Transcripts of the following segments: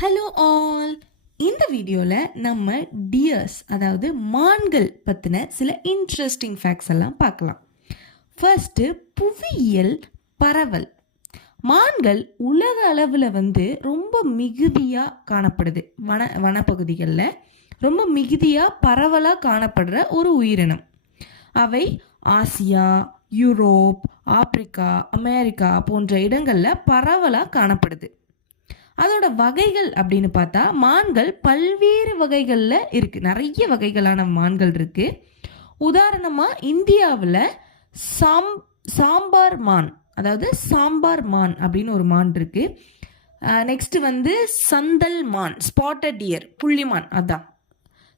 Hello all. இந்த வீடியோவில் நம்ம டியர்ஸ் அதாவது மான்கள் பற்றின சில இன்ட்ரெஸ்டிங் ஃபேக்ட்ஸ் எல்லாம் பார்க்கலாம். ஃபர்ஸ்ட்டு புவியியல் பரவல். மான்கள் உலக அளவில் ரொம்ப மிகுதியாக காணப்படுது. வனப்பகுதிகளில் ரொம்ப மிகுதியாக பரவலாக காணப்படுற ஒரு உயிரினம். அவை ஆசியா, யூரோப், ஆப்பிரிக்கா, அமெரிக்கா போன்ற இடங்களில் பரவலாக காணப்படுது. அதோட வகைகள் அப்படின்னு பார்த்தா மான்கள் பல்வேறு வகைகளில் இருக்குது. நிறைய வகைகளான மான்கள் இருக்குது. உதாரணமாக இந்தியாவில் சாம்பார் மான், அதாவது சாம்பார் மான் அப்படின்னு ஒரு மான் இருக்குது. நெக்ஸ்ட்டு சந்தல் மான், ஸ்பாட்டட் டியர், புள்ளிமான், அதான்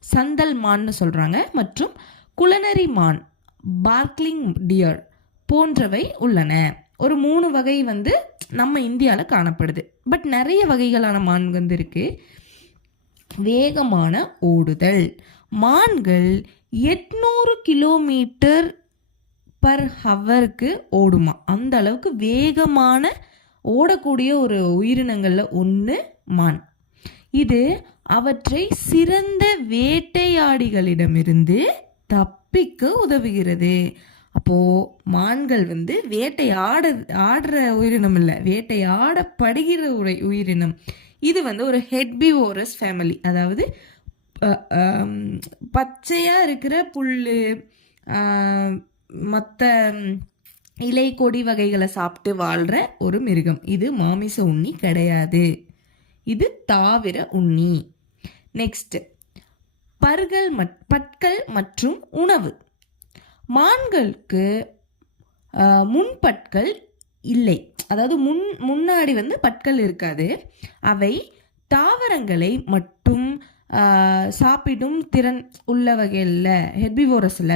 சந்தல் மான்னு சொல்கிறாங்க. மற்றும் குளனரி மான், பார்க்லிங் டியர் போன்றவை உள்ளன. ஒரு 3 வகை நம்ம இந்தியாவில் காணப்படுது. பட் நிறைய வகைகளான மான் இருக்கு. வேகமான ஓடுதல். மான்கள் 800 கிலோமீட்டர் பர் ஹவருக்கு ஓடுமா. அந்த அளவுக்கு வேகமான ஓடக்கூடிய ஒரு உயிரினங்களில் ஒன்று மான். இது அவற்றை சிறந்த வேட்டையாடிகளிடமிருந்து தப்பிக்க உதவுகிறது. அப்போது மான்கள் ஆடுற உயிரினம் இல்லை, வேட்டையாடப்படுகிற உயிரினம். இது ஒரு ஹெர்பிவோரஸ் ஃபேமிலி, அதாவது பச்சையாக இருக்கிற புல் மற்ற இலை கொடி வகைகளை சாப்பிட்டு வாழ்கிற ஒரு மிருகம். இது மாமிச உண்ணி கிடையாது, இது தாவர உண்ணி. நெக்ஸ்ட், பற்கள் மற்றும் உணவு. மான்களுக்கு முன்பற்கள் இல்லை, அதாவது முன்னாடி பற்கள் இருக்காது. அவை தாவரங்களை மட்டும் சாப்பிடும் திறன் உள்ள வகையில், ஹெர்பிவோரஸில்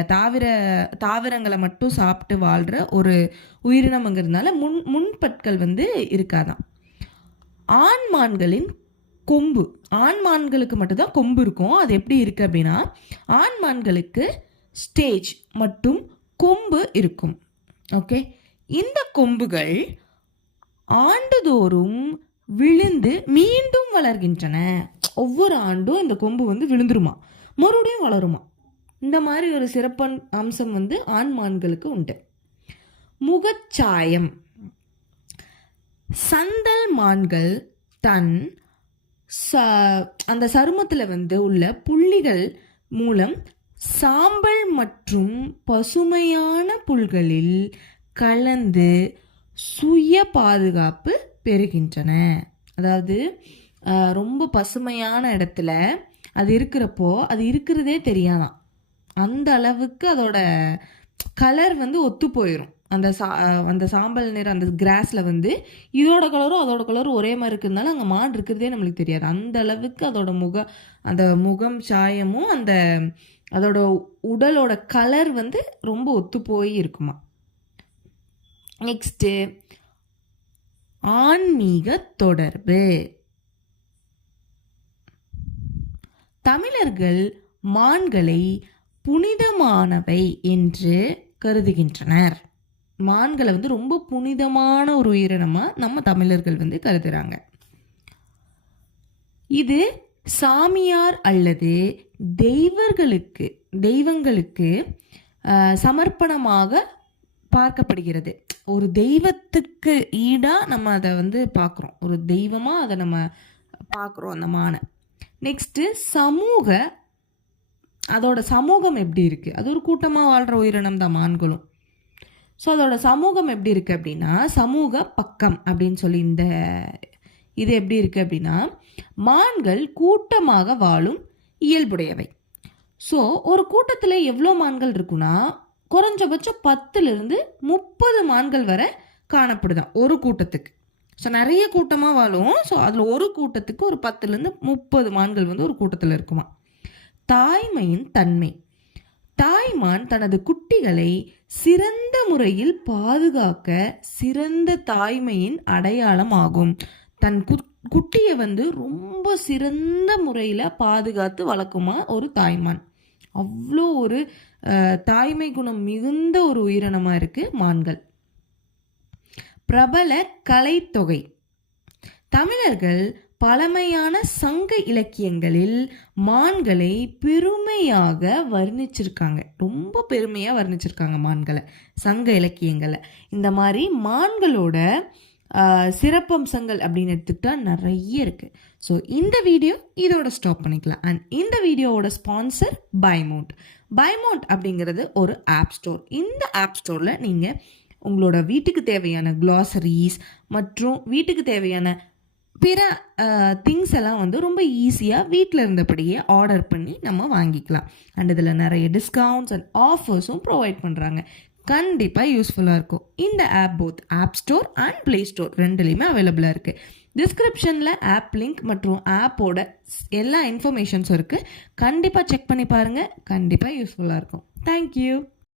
தாவரங்களை மட்டும் சாப்பிட்டு வாழ்கிற ஒரு உயிரினம்ங்கிறதுனால முன்பற்கள் இருக்காதான். ஆண் மான்களின் கொம்பு, ஆண் மான்களுக்கு மட்டும்தான் கொம்பு இருக்கும். அது எப்படி இருக்குது அப்படின்னா, ஆண் மான்களுக்கு ஸ்டேஜ் மற்றும் கொம்பு இருக்கும். ஓகே, இந்த கொம்புகள் ஆண்டுதோறும் விழுந்து மீண்டும் வளர்கின்றன. ஒவ்வொரு ஆண்டும் இந்த கொம்பு விழுந்துருமா, மறுபடியும் வளருமா. இந்த மாதிரி ஒரு சிறப்பு அம்சம் ஆண் மான்களுக்கு உண்டு. முகச்சாயம். சந்தல் மான்கள் தன் அந்த சருமத்தில் உள்ள புள்ளிகள் மூலம் சாம்பல் மற்றும் பசுமையான புல்களில் கலந்து சுய பாதுகாப்பு பெறுகின்றன. அதாவது ரொம்ப பசுமையான இடத்துல அது இருக்கிறப்போ அது இருக்கிறதே தெரியாதான். அந்த அளவுக்கு அதோட கலர் ஒத்து போயிடும். அந்த சாம்பல் நிறம் அந்த கிராஸில் இதோட கலரும் அதோட கலரும் ஒரே மாதிரி இருக்கிறதுனால அங்கே மான் இருக்கிறதே நம்மளுக்கு தெரியாது. அந்த அளவுக்கு அந்த முகம் சாயமும் அதோட உடலோட கலர் ரொம்ப ஒத்து போய் இருக்குமா. நெக்ஸ்ட்டு, ஆன்மீக தொடர்பு. தமிழர்கள் மான்களை புனிதமானவை என்று கருதுகின்றனர். மான்களை ரொம்ப புனிதமான ஒரு உயிரினமாக நம்ம தமிழர்கள் கருதுகிறாங்க. இது சாமியார் அல்லது தெய்வங்களுக்கு சமர்ப்பணமாக பார்க்கப்படுகிறது. ஒரு தெய்வத்துக்கு ஈடாக நம்ம அதை பார்க்குறோம். ஒரு தெய்வமாக அதை நம்ம பார்க்குறோம் அந்த மானை. நெக்ஸ்ட்டு, அதோட சமூகம் எப்படி இருக்குது. அது ஒரு கூட்டமாக வாழ்கிற உயிரினம் தான் மான்களும். ஸோ அதோட சமூகம் எப்படி இருக்குது அப்படின்னா, சமூக பக்கம் அப்படின்னு சொல்லி இது எப்படி இருக்குது அப்படின்னா, மான்கள் கூட்டமாக வாழும் இயல்புடையவை. ஸோ ஒரு கூட்டத்தில் எவ்வளோ மான்கள் இருக்குன்னா, குறைஞ்சபட்சம் 10லிருந்து 30 மான்கள் வரை காணப்படுதான் ஒரு கூட்டத்துக்கு. ஸோ நிறைய கூட்டமாக வாழும். ஸோ அதில் ஒரு கூட்டத்துக்கு ஒரு 10லிருந்து 30 மான்கள் ஒரு கூட்டத்தில் இருக்குமா. தாய்மையின் தன்மை. தாய்மான் தனது குட்டிகளை சிறந்த முறையில் பாதுகாக்க சிறந்த தாய்மையின் அடையாளம் ஆகும். தன் குட்டியை ரொம்ப சிறந்த முறையில் பாதுகாத்து வளர்க்குமா ஒரு தாய்மான். அவ்வளோ ஒரு தாய்மை குணம் மிகுந்த ஒரு உயிரினமாக இருக்குது மான்கள். பிரபல கலைத்தொகை. தமிழர்கள் பழமையான சங்க இலக்கியங்களில் மான்களை பெருமையாக வர்ணிச்சிருக்காங்க. ரொம்ப பெருமையாக வர்ணிச்சிருக்காங்க மான்களை சங்க இலக்கியங்களில். இந்த மாதிரி மான்களோட சிறப்பம்சங்கள் அப்படின்னு எடுத்துக்கிட்டா நிறைய இருக்குது. ஸோ இந்த வீடியோ இதோட ஸ்டாப் பண்ணிக்கலாம். அண்ட் இந்த வீடியோவோட ஸ்பான்சர் பைமோண்ட். பைமோண்ட் அப்படிங்கிறது ஒரு ஆப் ஸ்டோர். இந்த ஆப் ஸ்டோரில் நீங்கள் உங்களோட வீட்டுக்கு தேவையான க்ளாசரிஸ் மற்றும் வீட்டுக்கு தேவையான பிற திங்ஸ் எல்லாம் வந்து ரொம்ப ஈஸியாக வீட்டில் இருந்தபடியே ஆர்டர் பண்ணி நம்ம வாங்கிக்கலாம். அண்ட் இதில் நிறைய டிஸ்கவுண்ட்ஸ் அண்ட் ஆஃபர்ஸும் ப்ரொவைட் பண்ணுறாங்க. கண்டிப்பாக யூஸ்ஃபுல்லாக இருக்கும். இந்த app both app store and play store ரெண்டுலேயுமே அவைலபிளாக இருக்குது. டிஸ்கிரிப்ஷனில் ஆப் லிங்க் மற்றும் ஆப்போட எல்லா இன்ஃபர்மேஷன்ஸும் இருக்குது. கண்டிப்பாக செக் பண்ணி பாருங்கள். கண்டிப்பாக யூஸ்ஃபுல்லாக இருக்கும். தேங்க்யூ.